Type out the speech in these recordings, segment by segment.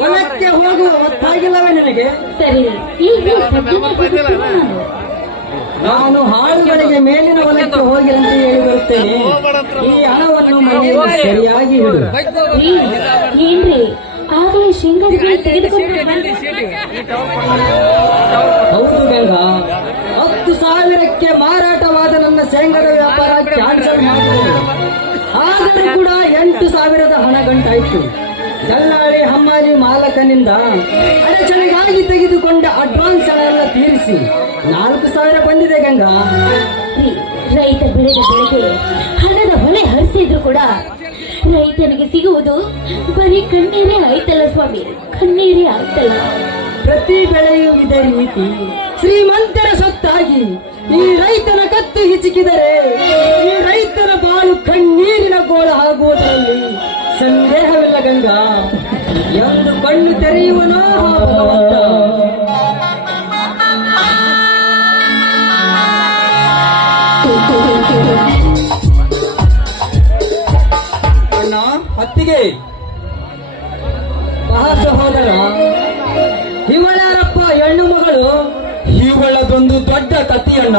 ಹೊಲಕ್ಕೆ ಹೋಗುವ ಗೊತ್ತಾಗಿಲ್ಲವೇ ನಿನಗೆ? ಸರಿ. ಈಗ ನಾನು. ಹಾಳುಗಳಿಗೆ ಮೇಲಿನ ಹೊಲಕ್ಕೆ ಹೋಗಿ ಅಂತ ಹೇಳಿ ಬರುತ್ತೇನೆ ಈ ಹಣವನ್ನು ಮನೆಯಲ್ಲಿ ಸರಿಯಾಗಿ ಇಡು ರೀ, ಏನ್ರಿ ಆಗಲೇ ಶೃಂಗಾರಿಗೆ ತೆಗೆದುಕೊಂಡು ಬಂದೆ. ಹೌದು ಗಂಗಾ ಹತ್ತು ಸಾವಿರಕ್ಕೆ ಮಾರಾಟವಾದ ನನ್ನ ಶೇಂಗದ ವ್ಯಾಪಾರ ಕ್ಯಾನ್ಸಲ್ ಮಾಡಿದೆ. ಆದರೂ ಕೂಡ ಎಂಟು ಸಾವಿರದ ಹಣ ಗಂಟಾಯ್ತು. ದಲ್ಲಾಳಿ ಹಮ್ಮಾಲಿ ಮಾಲಕನಿಂದ ಅಡಚಣೆಗಾಗಿ ತೆಗೆದುಕೊಂಡ ಅಡ್ವಾನ್ಸ್ ಹಣವನ್ನು ತೀರಿಸಿ ನಾಲ್ಕು ಸಾವಿರ ಬಂದಿದೆ ಗಂಗಾ. ರೈತ ಬೆಳೆದ ಬೆಳೆಗೆ ಹಣದ ಹೊಳೆ ಹರಿಸಿದ್ರು ಕೂಡ ರೈತನಿಗೆ ಸಿಗುವುದು ಬರೀ ಕಣ್ಣೀರೇ ಆಯ್ತಲ್ಲ ಸ್ವಾಮಿ ಕಣ್ಣೀರೇ ಆಯ್ತಲ್ಲ. ಪ್ರತಿ ಬೆಳೆಯೂ ಇದೇ ರೀತಿ. ಶ್ರೀಮಂತರ ಸೊತ್ತಾಗಿ ಈ ರೈತನ ಕತ್ತು ಹಿಚಕಿದರೆ ಈ ರೈತನ ಬಾಳು ಕಣ್ಣೀರಿನ ಗೋಳ ಆಗುವುದರಲ್ಲಿ ಸಂದೇಹವಿಲ್ಲ ಗಂಗಾ. ಎಂದು ಕಣ್ಣು ತೆರೆಯುವನೋ ಭಗವಂತ. ಅಣ್ಣ, ಹತ್ತಿಗೆ. ಸಹೋದರ ಇವಳ್ಯಾರಪ್ಪ ಹೆಣ್ಣು ಮಗಳು. ಇವಳದೊಂದು ದೊಡ್ಡ ಕಥೆಯಣ್ಣ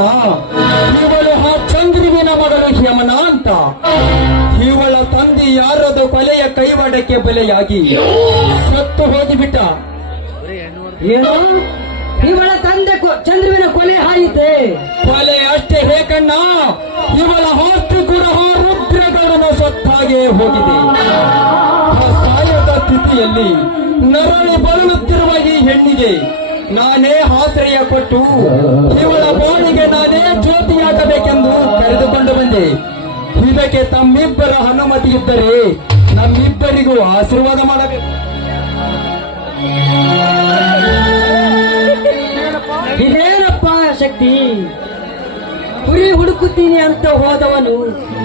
ಕೊಲೆಯ ಕೈವಾಡಕ್ಕೆ ಬಲೆಯಾಗಿ ಸತ್ತು ಹೋಗಿಬಿಟ್ಟ. ಏನು? ಇವಳ ತಂದೆ ಕೊ- ಚಂದ್ರುವಿನ ಕೊಲೆ ಆಯಿತೆ ಕೊಲೆ ಅಷ್ಟೇ ಹೇಕಣ್ಣ ಇವಳ ಆಸ್ತಿ ಕೂಡ ರುದ್ರಗೌಡನ ಸತ್ತಾಗೆ ಹೋಗಿದೆ. ಆ ಸಾಯದ ಸ್ಥಿತಿಯಲ್ಲಿ ನರಳಿ ಬಳಲುತ್ತಿರುವ ಈ ಹೆಣ್ಣಿಗೆ ನಾನೇ ಆಶ್ರಯ ಕೊಟ್ಟು ಇವಳ ಬಾಳಿಗೆ ನಾನೇ ಜ್ಯೋತಿಯಾಗಬೇಕೆಂದು ಕರೆದುಕೊಂಡು ಬಂದೆ. ಇದಕ್ಕೆ ತಮ್ಮಿಬ್ಬರ ಅನುಮತಿ ಇದ್ದರೆ ನಮ್ಮಿಬ್ಬರಿಗೂ ಆಶೀರ್ವಾದ ಮಾಡಬೇಕು. ಇದೇನಪ್ಪ ಶಕ್ತಿ? ಕುರಿ ಹುಡುಕುತ್ತೀನಿ ಅಂತ ಹೋದವನು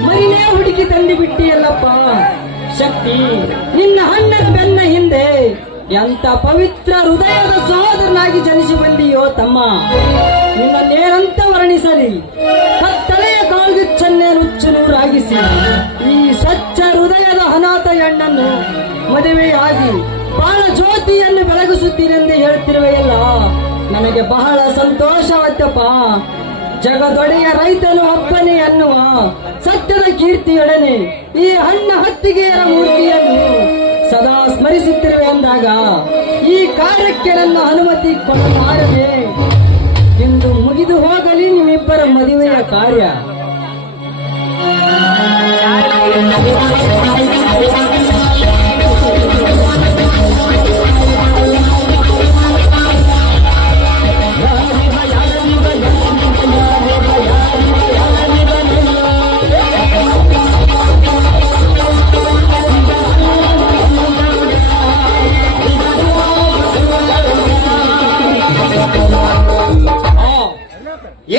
ಮೈನೇ ಹುಡುಕಿ ತಂದು ಬಿಟ್ಟಿಯಲ್ಲಪ್ಪ. ಶಕ್ತಿ, ನಿನ್ನ ಹಣ್ಣದ ಬೆನ್ನ ಹಿಂದೆ ಎಂತ ಪವಿತ್ರ ಹೃದಯದ ಸಹೋದರನಾಗಿ ಜನಿಸಿ ಬಂದಿಯೋ ತಮ್ಮ. ನಿನ್ನ ನೇರಂತ ವರ್ಣಿಸಲಿ? ಕತ್ತಲೆಯ ಕಾಳ್ಗಿಚ್ಚನ್ನೇ ನುಚ್ಚು ನೂರಾಗಿಸಿ. ಈ ಸ್ವಚ್ಛ ಹೃದಯದ ಅನಾಥ ಹೆಣ್ಣನ್ನು ಮದುವೆಯಾಗಿ ಬಾಳ ಜ್ಯೋತಿಯನ್ನು ಬೆಳಗಿಸುತ್ತೀನೆಂದು ಹೇಳುತ್ತಿರುವೆಯಲ್ಲ ನನಗೆ ಬಹಳ ಸಂತೋಷವತ್ತಪ್ಪ ಜಗದೊಡೆಯ ರೈತನು ಅಪ್ಪನೆ ಅನ್ನುವ ಸತ್ಯದ ಕೀರ್ತಿಯೊಡನೆ ಈ ಹಣ್ಣ ಹತ್ತಿಗೆಯರ ಮೂರ್ತಿಯನ್ನು ಸದಾ ಸ್ಮರಿಸುತ್ತಿರುವೆ ಅಂದಾಗ, ಈ ಕಾರ್ಯಕ್ಕೆ ನನ್ನ ಅನುಮತಿ ಕೊಡಲಾರದೆ ಎಂದು ಮುಗಿದು ಹೋಗಲಿ ನಿಮ್ಮಿಬ್ಬರ ಮದುವೆಯ ಕಾರ್ಯ.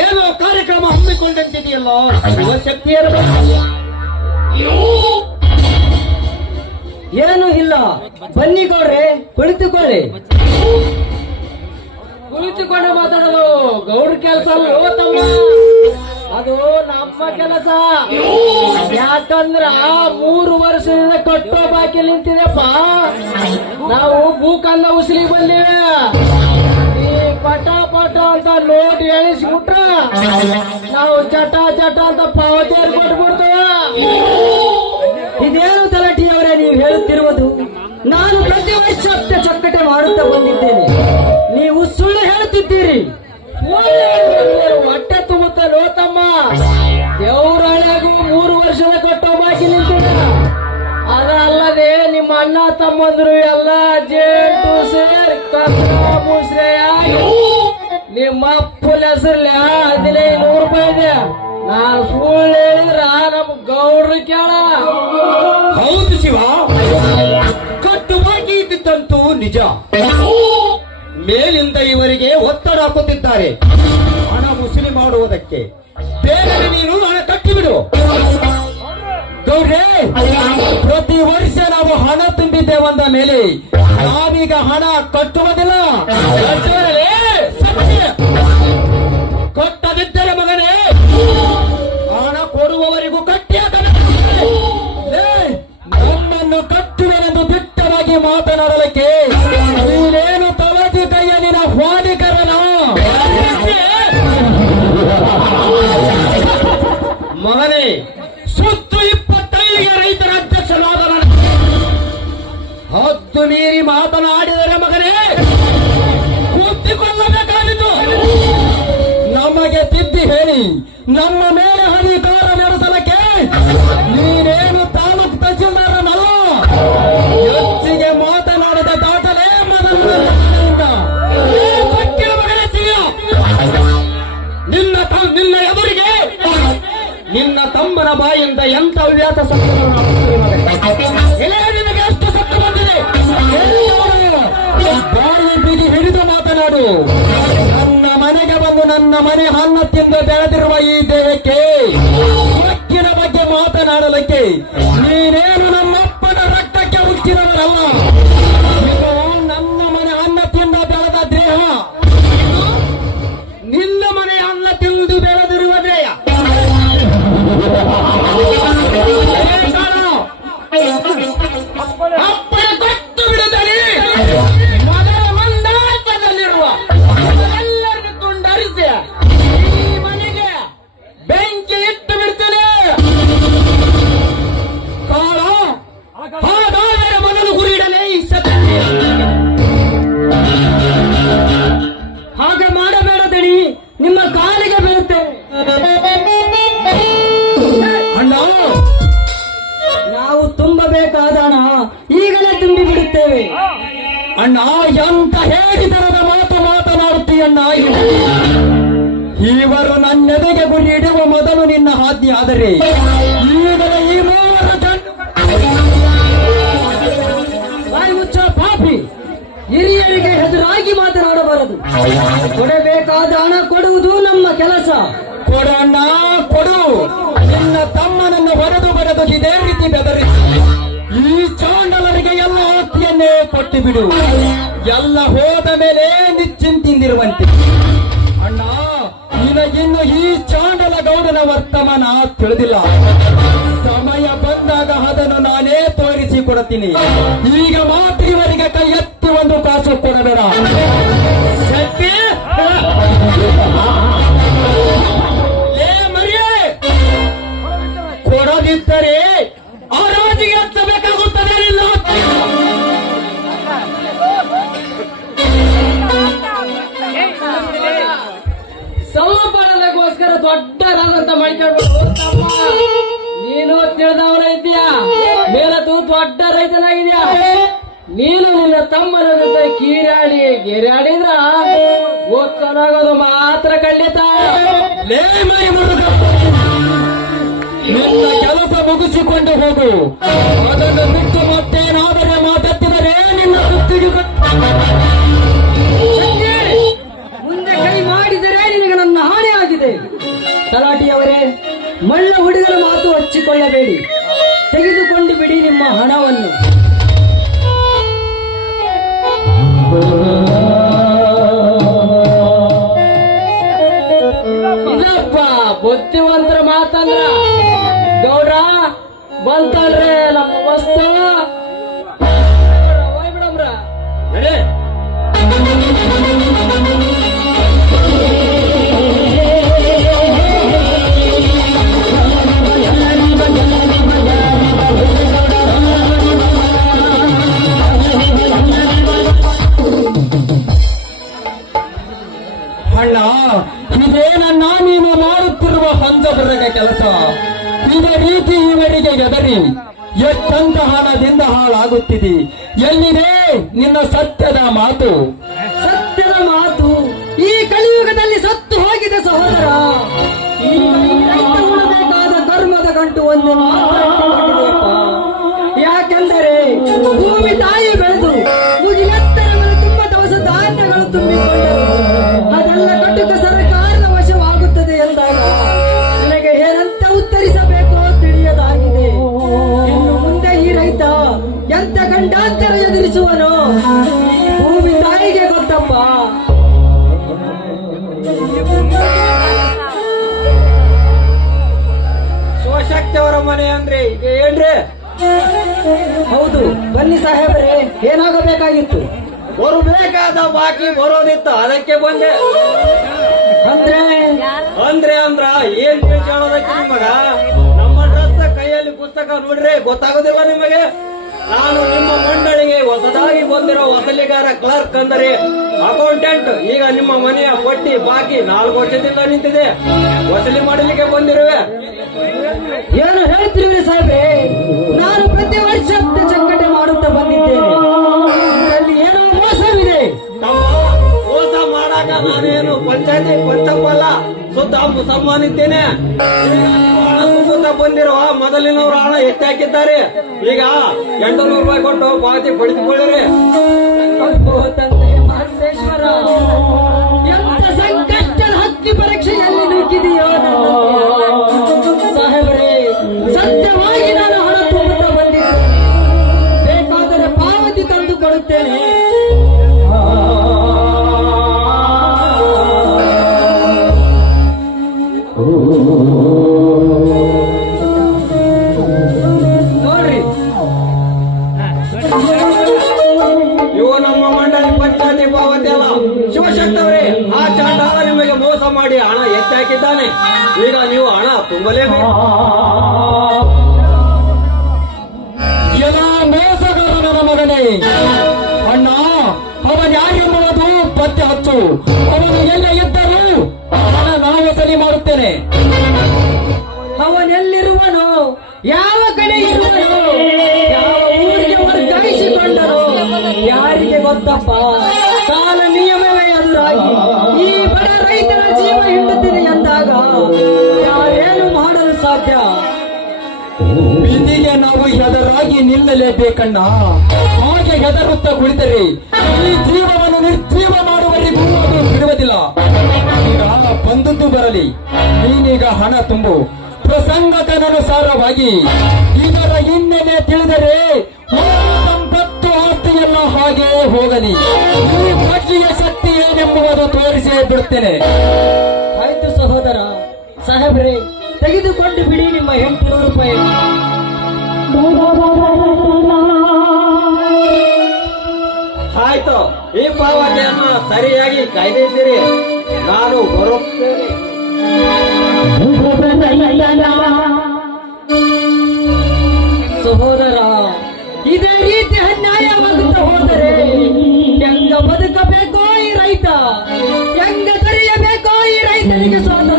ಏನೋ ಕಾರ್ಯಕ್ರಮ ಹಮ್ಮಿಕೊಂಡಂತಿದೆಯಲ್ಲ ಶಿವಶಕ್ತಿಯರ ಏನೂ ಇಲ್ಲ. ಬನ್ನಿ ಗೌಡ್ರೆ, ಕುಳಿತುಕೊಳ್ಳಿ. ಕುಳಿತುಕೊಂಡು ಮಾತಾಡೋದು ಗೌಡ್ರ ಕೆಲಸ ತಮ್ಮ. ಅದು ನಮ್ಮ ಕೆಲಸ. ಯಾಕಂದ್ರ ಮೂರು ವರ್ಷದಿಂದ ಕಟ್ಟೋ ಬಾಕಿ ನಿಂತಿದೆಪ್ಪ. ನಾವು ಭೂಕಂದ ಉಸಿಲಿ ಬಂದಿವೆ. ಈ ಪಟ ಪಟ ಅಂತ ನೋಟ್ ಎಳಿಸ್ಬಿಟ್ರ ನಾವು ಚಟ ಚಟ ಅಂತ ಪಾವತಿ ಕೊಟ್ಬಿಡ್ತೇವೆ. ನಾನು ಪ್ರತಿ ವರ್ಷ ಚಕ್ಕಟೆ ಮಾಡುತ್ತಾ ಬಂದಿದ್ದೇನೆ. ನೀವು ಸುಳ್ಳು ಹೇಳುತ್ತಿದ್ದೀರಿ. ಹೊಟ್ಟೆ ತುಂಬುತ್ತ ತಮ್ಮ ದೇವರೊಳಗೂ ಮೂರು ವರ್ಷದ ಕಟ್ಟೋ ಬಾಕಿ ಅದ ಅಲ್ಲದೆ ನಿಮ್ಮ ಅಣ್ಣ ತಮ್ಮಂದ್ರು ಎಲ್ಲ ಜೇಟು ಸೇರಿ ಕಸ ಮುಸ್ರೆಯಾಗಿ ನಿಮ್ಮ ಅಪ್ಪನ ಹೆಸರ್ಲಿ ಹದಿನೈದು ನೂರು ರೂಪಾಯಿ ಇದೆ. ನಾನು ಸುಳ್ಳು ಹೇಳಿದ್ರ ನಮ್ ಗೌಡ್ರು ಕೇಳ. ಹೌದು ಶಿವ. ಇದ್ದಿದ್ದಂತೂ ನಿಜ. ಮೇಲಿಂದ ಇವರಿಗೆ ಒತ್ತಡ ಹಾಕುತ್ತಿದ್ದಾರೆ. ಹಣ ಮುಸುಲಿ ಮಾಡುವುದಕ್ಕೆ. ಬೇಗನೆ ನೀನು ಹಣ ಕಟ್ಟಿಬಿಡು. ಗೌಡ್ರೆ, ಪ್ರತಿ ವರ್ಷ ನಾವು ಹಣ ತುಂಬಿದ್ದೇವಂದ ಮೇಲೆ ನಾವೀಗ ಹಣ ಕಟ್ಟುವುದಿಲ್ಲ. ಇವು. ಇವರು ನನ್ನೆದೆಗೆ ಗುರಿ ಇಡುವ ಮೊದಲು ನಿನ್ನ ಹಾದಿ ಆದರೆ ಈ ಮೂವರು ಮುಚ್ಚ ಪಾಪಿ, ಹಿರಿಯರಿಗೆ ಹೆದರಾಗಿ ಮಾತನಾಡಬಾರದು. ಕೊಡಬೇಕಾದ ಹಣ ಕೊಡುವುದು ನಮ್ಮ ಕೆಲಸ. ಕೊಡಣ್ಣ ಕೊಡು. ನಿನ್ನ ತಮ್ಮನನ್ನು ಹೊಡೆದು ಬರೆದು ಇದೇ ರೀತಿ ಬೆದರಿಸಿ. ಈ ಚಾಂಡಲರಿಗೆ ಎಲ್ಲ ಆಸ್ತಿಯನ್ನೇ ಕೊಟ್ಟು ಬಿಡು ಎಲ್ಲ ಹೋದ ಮೇಲೆ ನಿಶ್ಚಿಂತಿಂದಿರುವಂತೆ ಅಣ್ಣ, ನಿನಗಿನ್ನು ಈ ಚಾಂಡಲ ಗೌಡನ ವರ್ತಮಾನ ತಿಳಿದಿಲ್ಲ. ಸಮಯ ಬಂದಾಗ ಅದನ್ನು ನಾನೇ ತೋರಿಸಿ ಕೊಡುತ್ತೀನಿ ಈಗ ಮಾತ್ರ ಇವರಿಗೆ ಕೈ ಎತ್ತಿ ಒಂದು ಕಾಸು ಕೊಡಬೇಡ. ತಮ್ಮನ ಕೀರಾಡಿ ಗೆರಾಡಿದ ಓದ್ಕೊಳಾಗೋದು ಮಾತ್ರ ಖಂಡಿತ ಲೇ ಮೈ ನಿನ್ನ ಕೆಲಸ ಮುಗಿಸಿಕೊಂಡು ಹೋಗು. ಅದನ್ನು ಬಿಟ್ಟು ಮತ್ತೇನಾದರೆ ಮಾತಾಡ್ತಿದರೆ ನಿನ್ನ ಸುತ್ತಿಗೆ ಮುಂದೆ ಕೈ ಮಾಡಿದರೆ ನಿನಗೆ ನನ್ನ ಹಾನಿ ಆಗಿದೆ. ತಲಾಟಿಯವರೇ, ಮಳ್ಳ ಹುಡುಗರ ಮಾತು ಹಚ್ಚಿಕೊಳ್ಳಬೇಡಿ. ತೆಗೆದುಕೊಂಡು ಬಿಡಿ ನಿಮ್ಮ ಹಣವನ್ನು. ಇಲ್ಲಪ್ಪ ಬುದ್ಧಿವಂತರ ಮಾತಂದ್ರ. ಗೌಡ ಬಂತಲ್ರಿ ನಮ್ಮ ವಸ್ತು ಎಷ್ಟಂತ ಹಾಳಾಗುತ್ತಿದೆ. ಎಲ್ಲಿದೆ ನಿನ್ನ ಸತ್ಯದ ಮಾತು? ಸತ್ಯದ ಮಾತು. ಈ ಕಲಿಯುಗದಲ್ಲಿ ಸತ್ತು ಹೋಗಿದೆ ಸಹೋದರ. ಧರ್ಮದ ಗಂಟು ಒಂದು ಮಾತ್ರ. ಬರಬೇಕಾದ ಬಾಕಿ ಬರೋದಿತ್ತು. ಅದಕ್ಕೆ ಬಂದೆ. ಅಂದ್ರೆ? ಅಂದ್ರೆ ಅಂದ್ರ ಏನ್ ಕೇಳೋದಕ್ಕೆ ನಿಮಗ? ನಮ್ಮ ರಸ್ತ ಕೈಯಲ್ಲಿ ಪುಸ್ತಕ ನೋಡ್ರಿ ಗೊತ್ತಾಗೋದಿಲ್ಲ ನಿಮಗೆ? ನಾನು ನಿಮ್ಮ ಮಂಡಳಿಗೆ ಹೊಸದಾಗಿ ಬಂದಿರೋ ವಸಲಿಗಾರ ಕ್ಲರ್ಕ್ ಅಂದರೆ ಅಕೌಂಟೆಂಟ್. ಈಗ ನಿಮ್ಮ ಮನೆಯ ಬಡ್ಡಿ ಬಾಕಿ ನಾಲ್ಕು ವರ್ಷದಿಂದ ನಿಂತಿದೆ. ವಸಲಿ ಮಾಡಲಿಕ್ಕೆ ಬಂದಿರುವೆ. ಏನು ಹೇಳ್ತೀವಿ ಸಾಹೇಬ್ರೆ? ನಾನು ಪ್ರತಿ ವರ್ಷ ಚಕ್ಕಟೆ ಮಾಡುತ್ತಾ ಬಂದಿದ್ದೇನೆ. ನಾನೇನು ಪಂಚಾಯತಿ ಪಂಚಪ್ಪಲ್ಲ ಸುತ್ತ ಮುಸಲ್ಮಾನಿದ್ದೇನೆ ಬಂದಿರುವ ಮೊದಲಿನವರು ಹಣ ಹೆಚ್ಚಾಕಿದ್ದಾರೆ ಈಗ ಎಂಟು ನೂರು ರೂಪಾಯಿ ಕೊಟ್ಟು ಪಾವತಿ ಸಂಕಷ್ಟದ ಹಕ್ಕಿ ಪರೀಕ್ಷೆಯಲ್ಲಿ ನುಗ್ಗಿದೆಯೋ. ಸಾಹೇಬರೇ ಸತ್ಯವಾಗಿ ತುಂಬಲೇಬೇಕು ಎಲ್ಲ ಮೋಸಗಾರನ ಮಗನೇ, ಅಣ್ಣ, ಅವನ ಎಂಬುದು ಪತ್ತೆ ಹಚ್ಚು. ಅವನು ಎಲ್ಲ ಇದ್ದರೂ ಹಣ ನಾನು ಸರಿ ಮಾಡುತ್ತೇನೆ. ಅವನೆಲ್ಲಿರುವನು ಯಾವ ಕಡೆ ಇರುವನು ಯಾವ ಯಾರಿಗೆ ಗೊತ್ತಪ್ಪ? ಕಾಲ ನಿಯಮವೇ ಎದುರಾಗಿ ಈ ಬಡ ರೈತರ ಜೀವ ಹಿಂಡುತ್ತಿದೆ ಎಂದಾಗ ನಾವು ಎದರಾಗಿ ನಿಲ್ಲಲೇಬೇಕಣ್ಣ. ಹಾಗೆ ಹೆದರುತ್ತಾ ಕುಳಿತರೆ. ಈ ಜೀವವನ್ನು ನಿರ್ಜೀವ ಅದು ಬಿಡುವುದಿಲ್ಲ. ಈಗ ಬಂದದ್ದು ಬರಲಿ. ನೀನೀಗ ಹಣ ತುಂಬು. ಪ್ರಸಂಗತನನುಸಾರವಾಗಿ ಇದರ ಹಿನ್ನೆಲೆ ತಿಳಿದರೆ ಸಂಪತ್ತು ಆಸ್ತಿಯೆಲ್ಲ ಹಾಗೆ ಹೋಗಲಿ. ಈ ಬಡ್ಡಿಯ ಶಕ್ತಿ ಏನೆಂಬುದು ತೋರಿಸೇ ಬಿಡುತ್ತೇನೆ. ಆಯ್ತು ಸಹೋದರ, ಸಾಹೇಬ್ರೆ, ತೆಗೆದುಕೊಂಡು ಬಿಡಿ ನಿಮ್ಮ ಎಂಟುನೂರು ರೂಪಾಯಿ. ಆಯ್ತು, ಈ ಪಾವತಿಯನ್ನು ಸರಿಯಾಗಿ ಕಾಯ್ದಿದ್ದೀರಿ. ನಾನು ಬರುತ್ತೇನೆ. ಸಹೋದರ, ಇದೇ ರೀತಿ ಅನ್ಯಾಯವಾಗುತ್ತಾ ಹೋದರೆ ಹೆಂಗ ಬದುಕಬೇಕೋ ಈ ರೈತ, ಹೆಂಗ ಕರೆಯಬೇಕೋ ಈ ರೈತನಿಗೆ ಸ್ವಾತಂತ್ರ್ಯ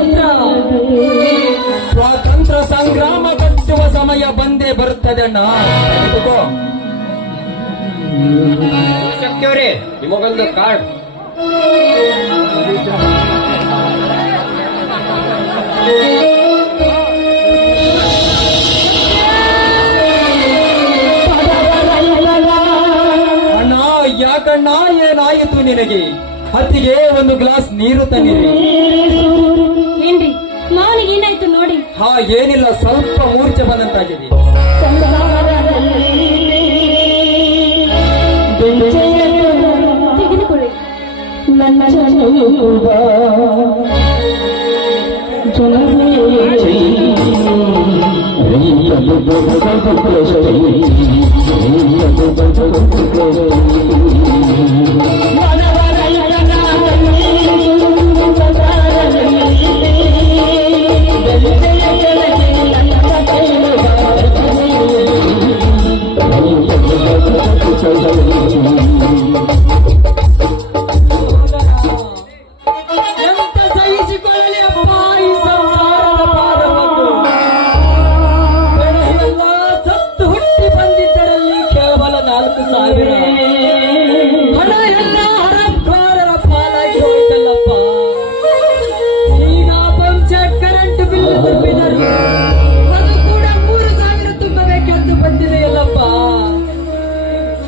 ಸಮಯ ಬಂದೇ ಬರುತ್ತದೆ ಅಣ್ಣ. ನಿಮಗೊಂದು ಕಾರ್ಡ್. ಅಣ್ಣ ಯಾಕಣ್ಣ ಏನಾಯಿತು ನಿನಗೆ? ಹತ್ತಿಗೆ ಒಂದು ಗ್ಲಾಸ್ ನೀರು ತನ್ನಿರಿ ಏನ್ರಿ ಮಾವನಿಗೆ ಏನಾಯ್ತು ಹಾ ಏನಿಲ್ಲ ಸ್ವಲ್ಪ ಮೂರ್ಛೆ ಬಂದಂತಾಗಿದೆ. ತೆಗೆದುಕೊಳ್ಳಿ.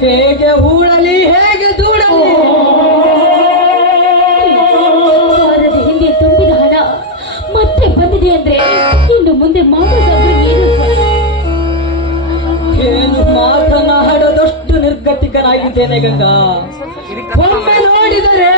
ಹೇಗೆ ಹೂಳಲಿ ಹೇಗೆ ವಾರದ ಹಿಂದೆ ತುಂಬಿದ ಹಣ ಮತ್ತೆ ಬಂದಿದೆ ಅಂದ್ರೆ ಇನ್ನು ಮುಂದೆ? ಏನು ಮಾತನಾಡದಷ್ಟು ನಿರ್ಗತಿಕನಾಗಿದ್ದೇನೆ ಗಂಗಾ. ಒಮ್ಮೆ ನೋಡಿದರೆ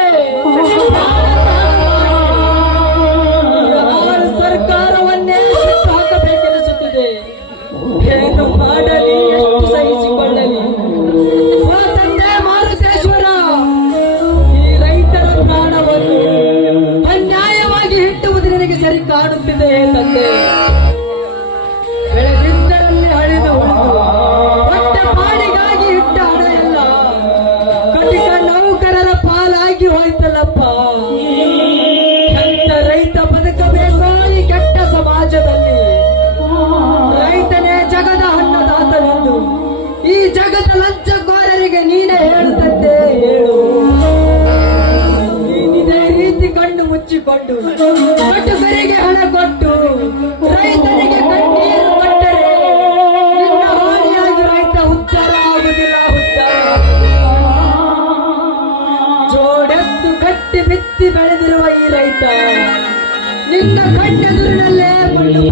ಕಣ್ಣೆದುರಿನಲ್ಲೇ ಮಣ್ಣು.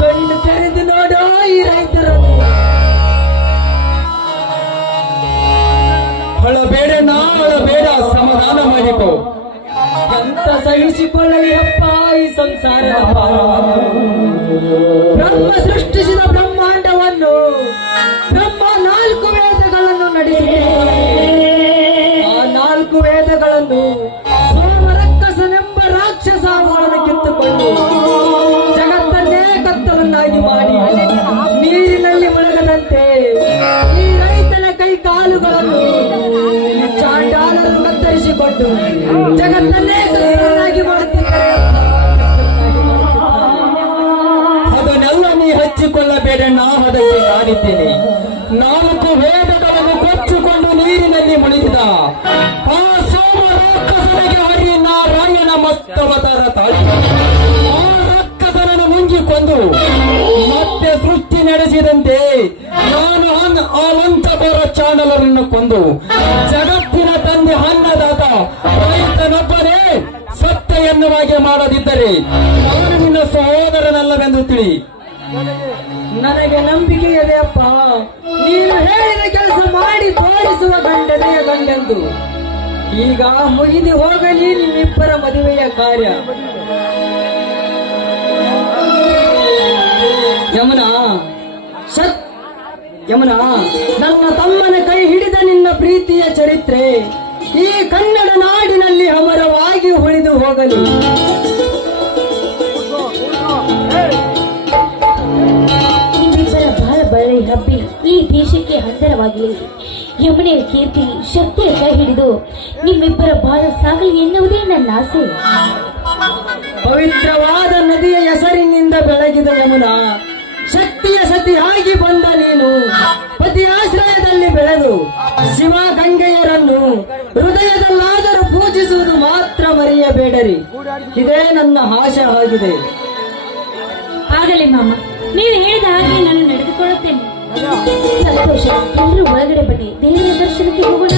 ಕಣ್ಣು ತೆರೆದು ನೋಡೋ ಈ ರೈತರನ್ನು ಅಳಬೇಡ ಅಳಬೇಡ, ಸಮಾಧಾನ ಮಾಡಿಕೋ ಎಂತ ಸಹಿಸಿಕೊಳ್ಳಲಿ ಅಪ್ಪ ಈ ಭಾರವನ್ನು. ಬ್ರಹ್ಮ ಸೃಷ್ಟಿಸಿದ ಬ್ರಹ್ಮಾಂಡವನ್ನು ಬ್ರಹ್ಮ ನಾಲ್ಕು ವೇದಗಳನ್ನು ನಡೆಸಿದೆ ಆ ನಾಲ್ಕು ವೇದಗಳನ್ನು ಸೃಷ್ಟಿ ನಾನು ಅನ್- ಬರ ಲಂಚಬರ ಚಾಣಲರನ್ನು ಕೊಂದು ಜಗತ್ತಿನ ತಂದೆ ಅನ್ನದಾತ ರೈತನೊಬ್ಬನೇ ಸತ್ಯ ಎನ್ನುವಾಗೆ ಮಾಡದಿದ್ದರೆ ನಾನು ನಿನ್ನ ಸಹೋದರನಲ್ಲವೆಂದು ತಿಳಿ. ನನಗೆ ನಂಬಿಕೆ ಇದೆ ಅಪ್ಪ. ನೀನು ಹೇಳಿದ ಕೆಲಸ ಮಾಡಿ ತೋರಿಸುವ ಗಂಡನೆಯ ಗಂಡೆಂದು. ಈಗ ಮುಗಿದು ಹೋಗಲಿ ನಿಮ್ಮಿಬ್ಬರ ಮದುವೆಯ ಕಾರ್ಯ. ಯಮುನಾ ಸತ್ ಯಮುನಾ ನನ್ನ ತಮ್ಮನ ಕೈ ಹಿಡಿದ ನಿನ್ನ ಪ್ರೀತಿಯ ಚರಿತ್ರೆ ಈ ಕನ್ನಡ ನಾಡಿನಲ್ಲಿ ಅಮರವಾಗಿ ಉಳಿದು ಹೋಗಲಿ. ಬಾಳ ಹಬ್ಬಿ ಈ ದೇಶಕ್ಕೆ ಹತ್ತಿರವಾಗಲಿ. ಯಮುನೆಯ ಕೀರ್ತಿ ಶಕ್ತಿಯ ಕೈ ಹಿಡಿದು ನಿಮ್ಮಿಬ್ಬರ ಬಾಳ ಸಾಗಲಿ ಎನ್ನುವುದೇ ನನ್ನ ಆಸೆ. ಪವಿತ್ರವಾದ ನದಿಯ ಹೆಸರಿನಿಂದ ಬೆಳಗಿದ ಯಮುನಾ ಶಕ್ತಿಯ ಸತಿಯಾಗಿ ಬಂದ ನೀನು. ಪತಿ ಆಶ್ರಯದಲ್ಲಿ ಬೆಳೆದು ಶಿವ ಗಂಗೆಯರನ್ನು ಹೃದಯದಲ್ಲಾದರೂ ಪೂಜಿಸುವುದು ಮಾತ್ರ ಮರೆಯಬೇಡರಿ. ಇದೇ ನನ್ನ ಆಶೆ ಆಗಿದೆ. ಆಗಲಿ ಮಾಮ, ನೀನು ಹೇಳಿದ ಹಾಗೆ ನಾನು ನಡೆದುಕೊಳ್ಳುತ್ತೇನೆ. ಸಂತೋಷ, ಎಲ್ಲರೂ ಒಳಗಡೆ ಬನ್ನಿ. ದೇವರ ದರ್ಶನಕ್ಕೆ ಹೋಗೋಣ